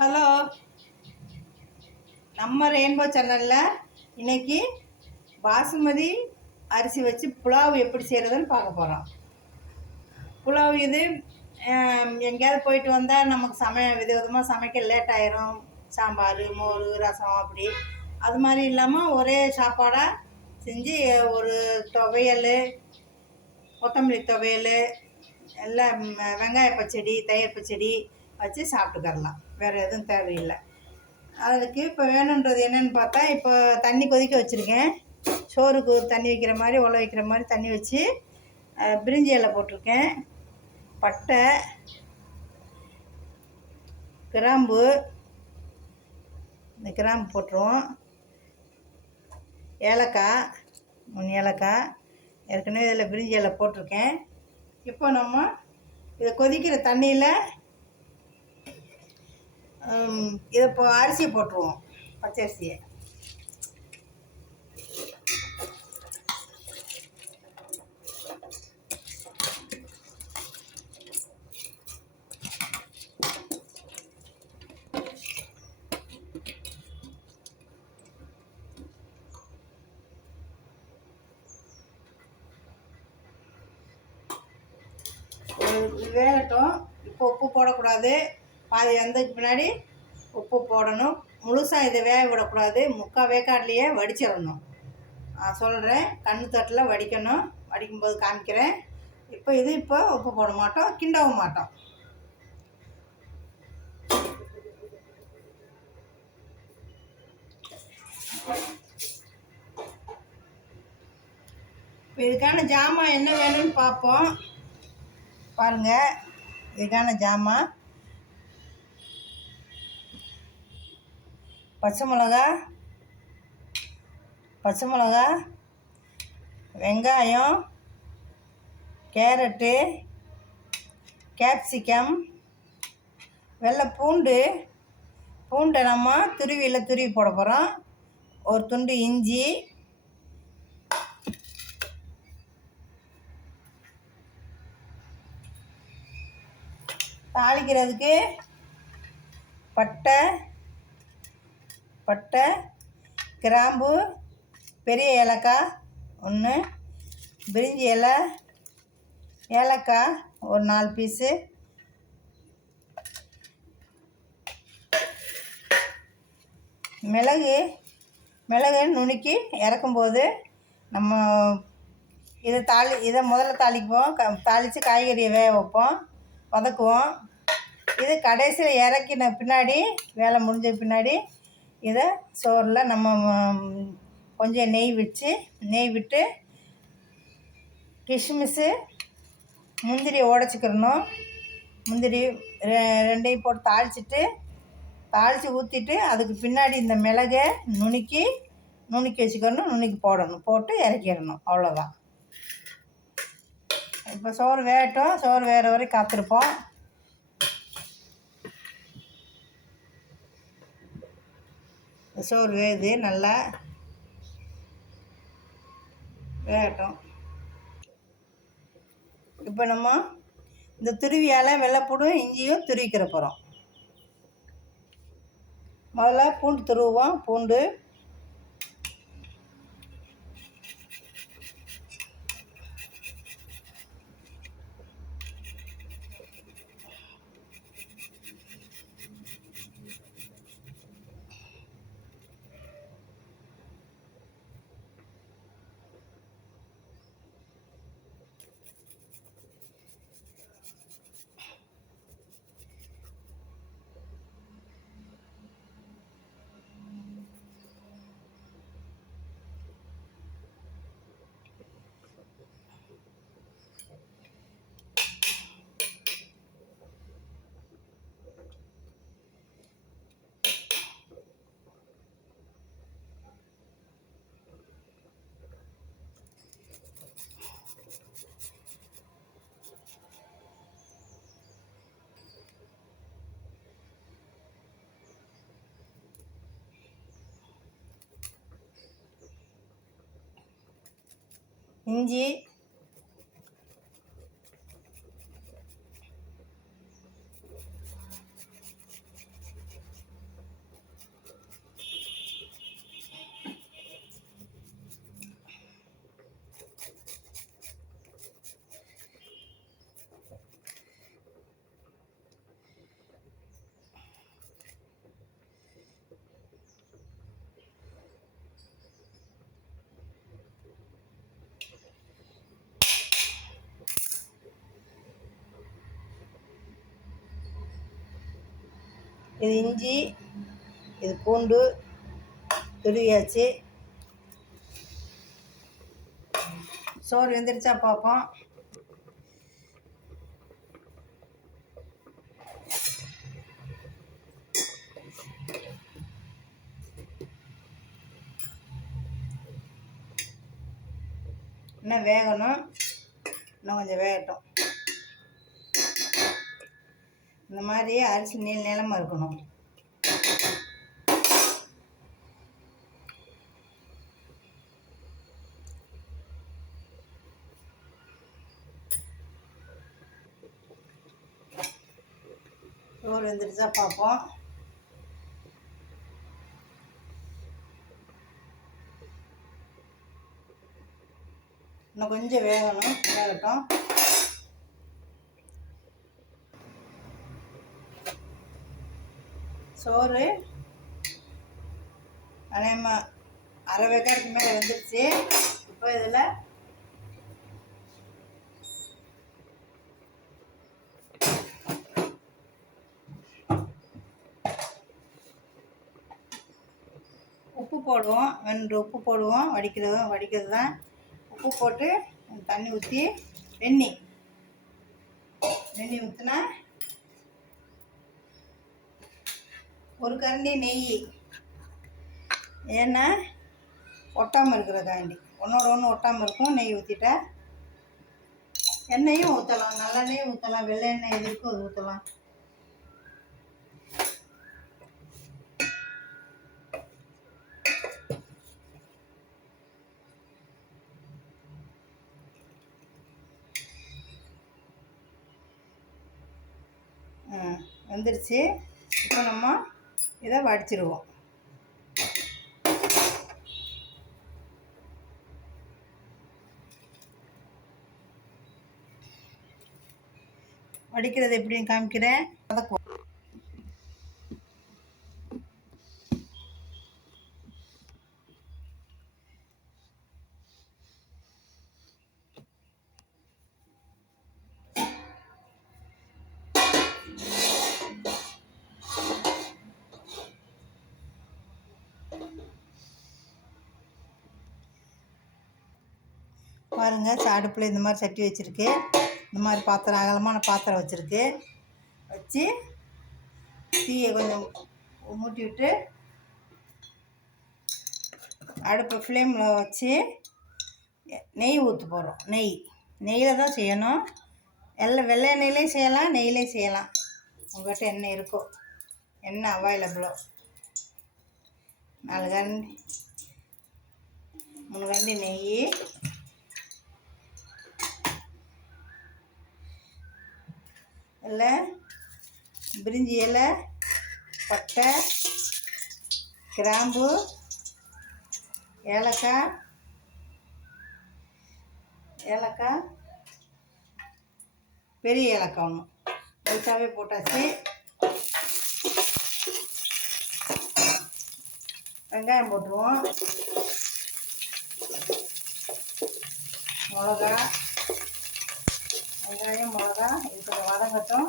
Hello. நம்ம rainbow சேனலில் இன்னைக்கு பாசுமதி அரிசி வச்சு புலாவ் எப்படி செய்கிறதுன்னு பார்க்க போகிறோம் புலாவ் இது எங்கேயாவது போயிட்டு வந்தால் நமக்கு சமைய வித விதமாக சமைக்க லேட் ஆயிரும். சாம்பார் மோர் ரசம் அப்படி. அது மாதிரி இல்லாமல் ஒரே சாப்பாடாக செஞ்சு ஒரு துவையல் கொத்தமல்லி துவையல் எல்லாம் வெங்காய பச்சடி தயிர் பச்சடி வச்சு சாப்பிட்டுக்கரலாம் வேறு எதுவும் தேவையில்லை. அதுக்கு இப்போ வேணுன்றது என்னென்னு பார்த்தா இப்போ தண்ணி கொதிக்க வச்சுருக்கேன். சோறுக்கு தண்ணி வைக்கிற மாதிரி உல வைக்கிற மாதிரி தண்ணி வச்சு பிரிஞ்சி இலை போட்டிருக்கேன். பட்டை கிராம்பு இந்த கிராம்பு போட்டுருவோம். ஏலக்காய் மூணு ஏலக்காய் ஏற்கனவே இதில் பிரிஞ்சி இலை போட்டிருக்கேன். இப்போ நம்ம இதை கொதிக்கிற தண்ணியில் இதை இப்போ அரிசியை போட்டுருவோம் பச்சை அரிசியை. வேகட்டும் இப்போ உப்பு போடக்கூடாது. பாதி வந்ததுக்கு பின்னாடி உப்பு போடணும். முழுசாக இதை வேக விடக்கூடாது. முக்கால் வேக்காட்லேயே வடிச்சிடணும். நான் சொல்கிறேன் கண்ணு தட்டில் வடிக்கணும். வடிக்கும்போது காமிக்கிறேன். இப்போ இது இப்போ உப்பு போட மாட்டோம் கிண்டவும் மாட்டோம். இப்போ இதுக்கான ஜாமான் என்ன வேணும்னு பார்ப்போம். பாருங்கள் இதுக்கான ஜாமான். பச்சை மிளகா பச்சை மிளகா வெங்காயம் கேரட்டு கேப்சிகம் வெள்ளை பூண்டு பூண்டை நம்ம துருவியில் துருவி போட போகிறோம் ஒரு துண்டு இஞ்சி. தாளிக்கிறதுக்கு பட்டை. பட்டை கிராம்பு பெரிய ஏலக்காய் ஒன்று பிரிஞ்சி இலை ஏலக்காய் ஒரு நாலு பீஸு. மிளகு மிளகு நுணுக்கி இறக்கும்போது நம்ம இதை தாளி இதை முதல்ல தாளிக்குவோம் க தாளித்து காய்கறியை வேக வைப்போம். வதக்குவோம். இது கடைசியில் இறக்கின பின்னாடி வேலை முடிஞ்ச பின்னாடி இதை சோறில் நம்ம கொஞ்சம் நெய் வச்சு நெய் விட்டு கிஷ்மிஸ்ஸு முந்திரியை உடச்சிக்கிறணும். முந்திரி ரெ- ரெண்டையும் போட்டு தாளிச்சிட்டு தாளித்து ஊற்றிட்டு அதுக்கு பின்னாடி இந்த மிளகை நுணுக்கி நுணுக்கி வச்சுக்கணும் நுணுக்கி போடணும். போட்டு இறக்கிடணும். அவ்வளோதான் இப்போ சோறு வேகட்டும். சோறு வேறு வரைக்கும் காத்திருப்போம். சோறு வேகுது நல்லா வேகட்டும். இப்போ நம்ம இந்த துருவியால் வெள்ளைப்பூடும் இஞ்சியும் துருவிக்கிற போகிறோம் முதல்ல பூண்டு துருவுவோம். பூண்டு இஞ்சி இது இஞ்சி இது பூண்டு துருவியாச்சு சோறு வெந்துருச்சா பார்ப்போம். இன்னும் வேகணும். இன்னும் கொஞ்சம் வேகட்டும். இந்த மாதிரி அரிசி நீள் நீளமாக இருக்கணும். ரோல் வெந்துருச்சா பார்ப்போம் இன்னும் கொஞ்சம் வேகணும் வேகட்டும். சோறு. அதேமா அரை வேக்காடுக்கு மேலே வந்துருச்சு. இப்போ இதில் உப்பு போடுவோம். ரெண்டு உப்பு போடுவோம். வடிக்கிறது வடிக்கிறது தான் உப்பு போட்டு தண்ணி ஊற்றி வெந்நி வெந்நி ஊற்றினா ஒரு கரண்டி நெய். ஏன்னா ஒட்டாமல் இருக்கிறதாண்டி. ஒன்றோட ஒன்று ஒட்டாமல் இருக்கும் நெய் ஊற்றிட்டா எண்ணெயும் ஊற்றலாம் நல்லெண்ணெயும் ஊற்றலாம் வெள்ளை எண்ணெய் எது இருக்கோ அது ஊற்றலாம் வந்துடுச்சு இப்போ நம்ம இதை வடிச்சிருவோம். வடிக்கிறது எப்படின்னு காமிக்கிறேன். வதக்குவோம். பாருங்கள் அடுப்பில் இந்த மாதிரி சட்டி வச்சுருக்கு. இந்த மாதிரி பாத்திரம் அகலமான பாத்திரம் வச்சுருக்கு. வச்சு தீயை கொஞ்சம் மூட்டி விட்டு அடுப்பு ஃப்ளேமில் வச்சு நெய் ஊற்று போகிறோம் நெய். நெய்யில் தான் செய்யணும். எல்லாம் வெள்ளை எண்ணெயிலையும் செய்யலாம் நெய்லேயும் செய்யலாம். உங்கள்கிட்ட எண்ணெய் இருக்கோ எண்ணெய் அவைலபிளோ நாலு கரண்டி மூணு கரண்டி நெய். இல்லை பிரிஞ்சி இலை பட்டை கிராம்பு ஏலக்காய் ஏலக்காய் பெரிய ஏலக்காய் ஒன்று பெருசாகவே போட்டாச்சு. வெங்காயம் போட்டுருவோம். மிளகா வெங்காயம் மிளகா இது கொஞ்சம் வதங்கட்டும்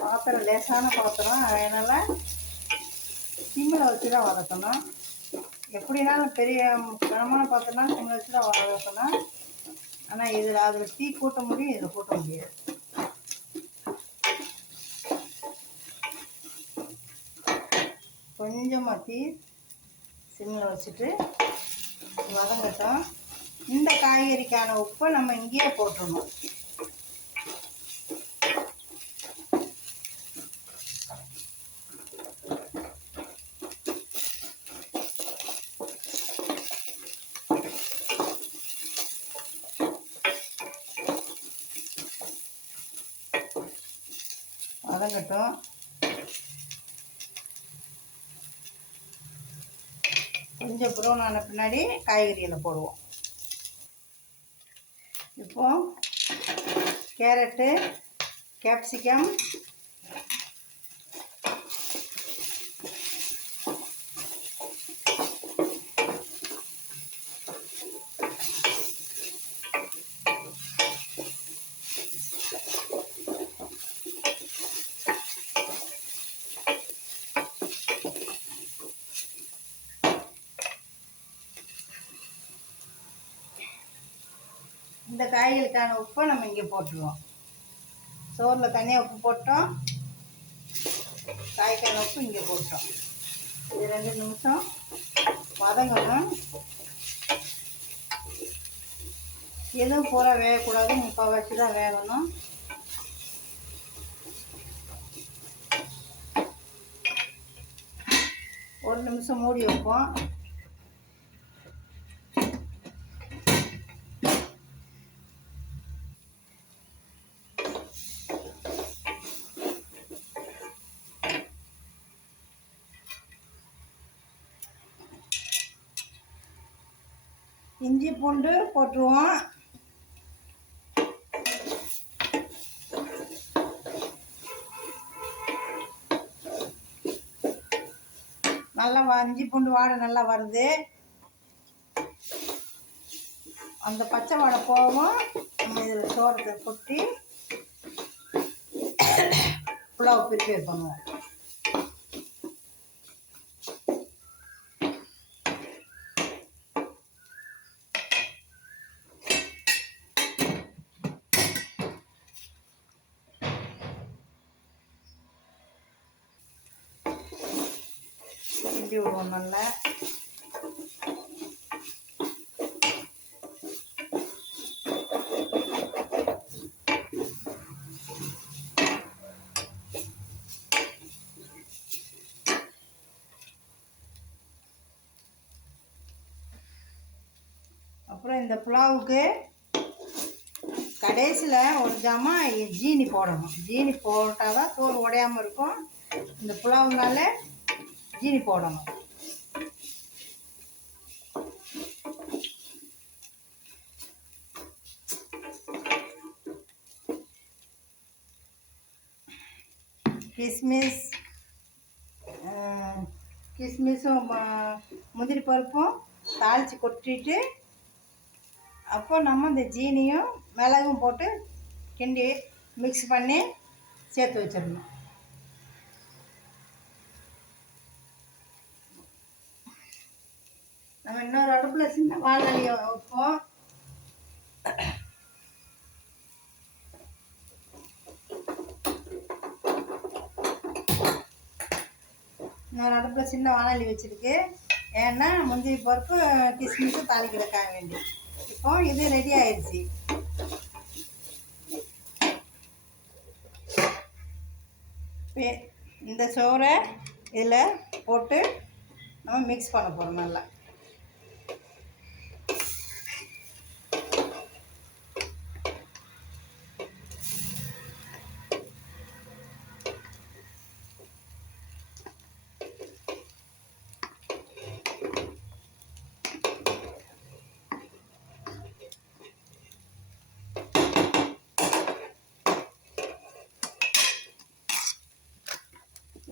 பாத்திரம் லேசான பாத்திரம் அதனால் சிம்மில் வச்சு தான் வதக்கணும். எப்படினாலும் பெரிய கனமான பாத்திரம்னா சிம்மில் வச்சு தான் வதக்கணும். ஆனால் இதில் அதில் டீ கூட்ட முடியும் இதில் கூட்ட முடியாது. கொஞ்சமாக டீ சிம்மில் வச்சுட்டு வதங்கட்டும். இந்த காய்கறிக்கான உப்பை நம்ம இங்கேயே போட்டுடணும். வதங்கட்டும். கொஞ்சம் ப்ரௌன் ஆன பின்னாடி காய்கறியில் போடுவோம். இப்போ கேரட்டு கேப்சிகம் இந்த காய்களுக்கான உப்பை நம்ம இங்கே போட்டுருவோம். சோறில் தனியாக உப்பு போட்டோம். காய்க்கான உப்பு இங்கே போட்டோம். இது ரெண்டு நிமிஷம் வதங்கணும். எதுவும் பூரா வேகக்கூடாது. முக்கால் வச்சு தான் வேகணும். ஒரு நிமிஷம் மூடி வைப்போம் இஞ்சி பூண்டு போட்டுருவோம். நல்லா வ- இஞ்சி பூண்டு வாடை நல்லா வருது. அந்த பச்சை வாடை போகவும் நம்ம இதில் சோறத்தை கொட்டி புலாவை பிரிப்பேர் பண்ணுவோம் கிண்டி விடுவோம் நல்லா அப்புறம் இந்த புலாவுக்கு கடைசியில் ஒரு ஜாமா ஜீனி போடணும். ஜீனி போட்டால் தான் சோறு உடையாமல் இருக்கும். இந்த புலாவுனால ஜீனி போடணும். கிஸ்மிஸ் கிஸ்மிஸும் முந்திரி பருப்பும் தாளித்து கொட்டிட்டு அப்போ நம்ம இந்த ஜீனியும் மிளகும் போட்டு கிண்டி மிக்ஸ் பண்ணி சேர்த்து வச்சிடணும் நம்ம இன்னொரு அடுப்பில் சின்ன வாழலியை வைப்போம் இன்னொரு அடுப்பில் சின்ன வானொலி வச்சுருக்கு. ஏன்னா முந்திரி பருப்பு கிஸ்மிஸு தாளிக்கிறதுக்காக வேண்டி. இப்போ இது ரெடி ஆயிடுச்சு இந்த சோறை இதில் போட்டு நம்ம மிக்ஸ் பண்ண போகிறோம் நல்லா.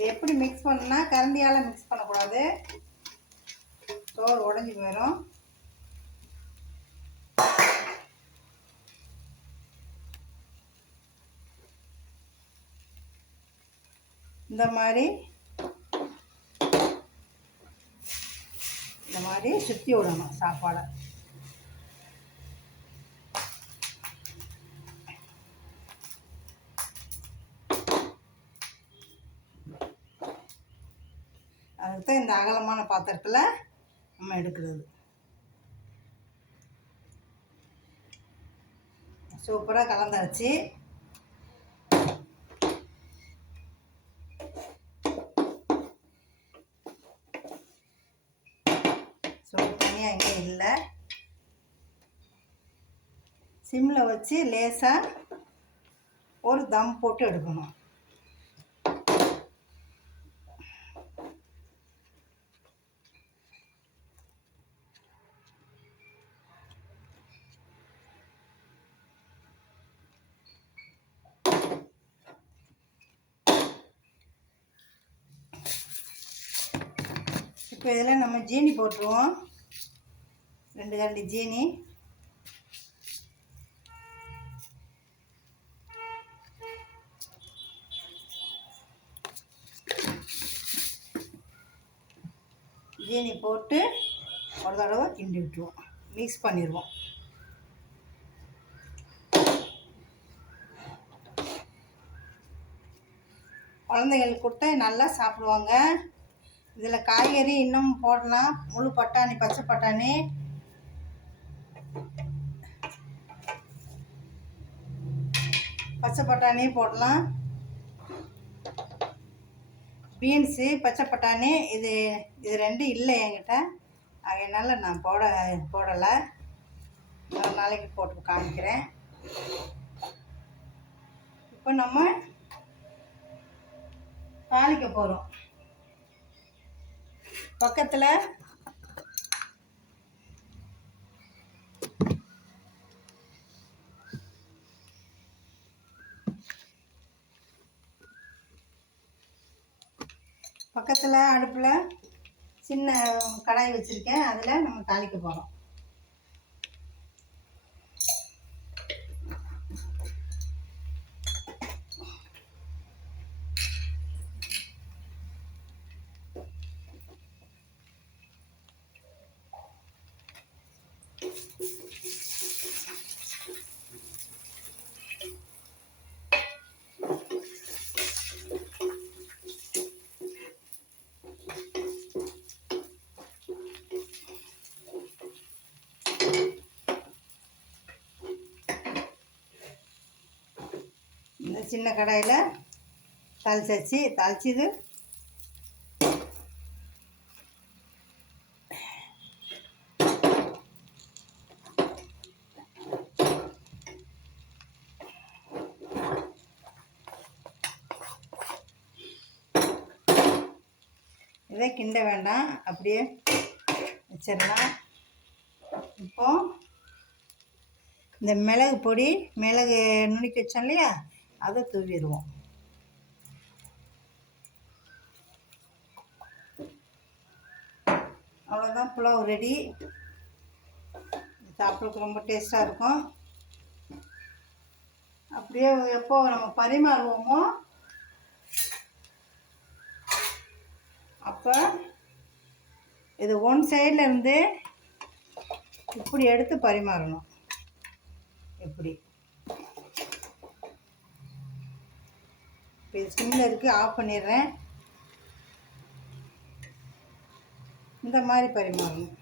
இது எப்படி மிக்ஸ் பண்ணால் கரண்டியால் மிக்ஸ் பண்ணக்கூடாது. சோறு உடஞ்சி போயிடும் இந்த மாதிரி இந்த மாதிரி சுற்றி விடணும் சாப்பாடை. அதுக்கு இந்த அகலமான பாத்திரத்தில் நம்ம எடுக்கிறது. சூப்பராக கலந்தாச்சு. சோறு தனியாக எங்கே இல்லை. சிம்மில் வச்சு லேசாக ஒரு தம் போட்டு எடுக்கணும். இப்போ இதில் நம்ம ஜீனி போட்டுருவோம். ரெண்டு கரண்டி ஜீனி. ஜீனி போட்டு ஒரு தடவை கிண்டி விட்டுருவோம். மிக்ஸ் பண்ணிடுவோம். குழந்தைங்களுக்கு கொடுத்தா நல்லா சாப்பிடுவாங்க. இதில் காய்கறி இன்னும் போடலாம். முழு பட்டாணி பச்சை பட்டாணி. பச்சை பட்டாணி போடலாம். பீன்ஸு பச்சை பட்டாணி இது இது ரெண்டும் இல்லை என்கிட்ட. அதனால் நான் போட போடலை. ஒரு நாளைக்கு போட்டு காமிக்கிறேன். இப்போ நம்ம தாளிக்க போகிறோம் பக்கத்தில். பக்கத்தில் அடுப்பில் சின்ன கடாய் வச்சுருக்கேன். அதில் நம்ம தாளிக்க போகிறோம் இந்த சின்ன கடாயில் தாளிச்சாச்சு தாளிச்சது. இதை கிண்ட வேண்டாம். அப்படியே வச்சிடலாம். இப்போ இந்த மிளகு பொடி மிளகு நுணுக்கி வச்சோம் இல்லையா? அதை தூவிடுவோம். அவ்வளோதான் புலாவ் ரெடி. சாப்பிட்றதுக்கு ரொம்ப டேஸ்ட்டாக இருக்கும். அப்படியே எப்போ நம்ம பரிமாறுவோமோ அப்போ இது ஒன் சைடில் இருந்து இப்படி எடுத்து பரிமாறணும். இப்படி இப்போ இது இருக்குது ஆஃப் பண்ணிடுறேன். இந்த மாதிரி பரிமாறணும்.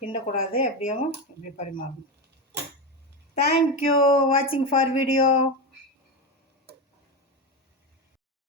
கிண்டக்கூடாது எப்படியும் இப்படி பரிமாறணும். தேங்க்யூ வாட்சிங் ஃபார் வீடியோ